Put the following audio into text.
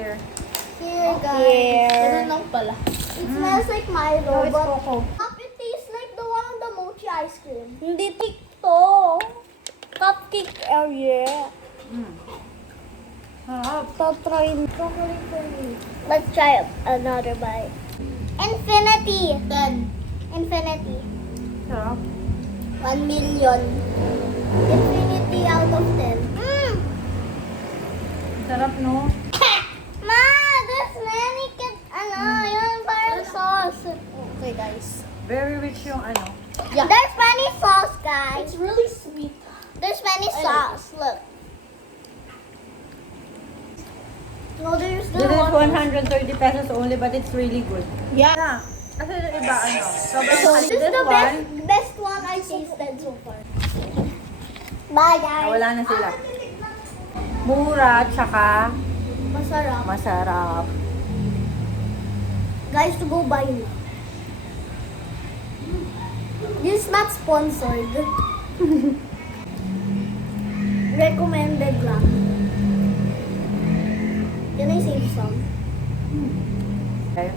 Here. Here, guys. Here. Ganun lang pala. It smells like Milo, No, it's but cocoa. it tastes like the one on the mochi ice cream. Hindi cake to. Cupcake area. Sarap. Tatry. Chocolate for me. Let's try another bite. Infinity. 10. Infinity. Sarap. 1 million. Infinity out of 10. Sarap, no? Ma, there's many yun parang sauce. Okay, guys. Very rich yung ano. Yeah. There's many sauce, guys. It's really sweet. There's many sauce. Look. No, there's This is 130 pesos only, but it's really good. Yeah. Kasi yung iba, ano, sobrang This is the one, best one I tasted so far. Bye, guys. wala na sila. Mura, tsaka Masarap. masarap. Guys, to go buy na. This is not sponsored. Recommended lang. Can I save some? Okay.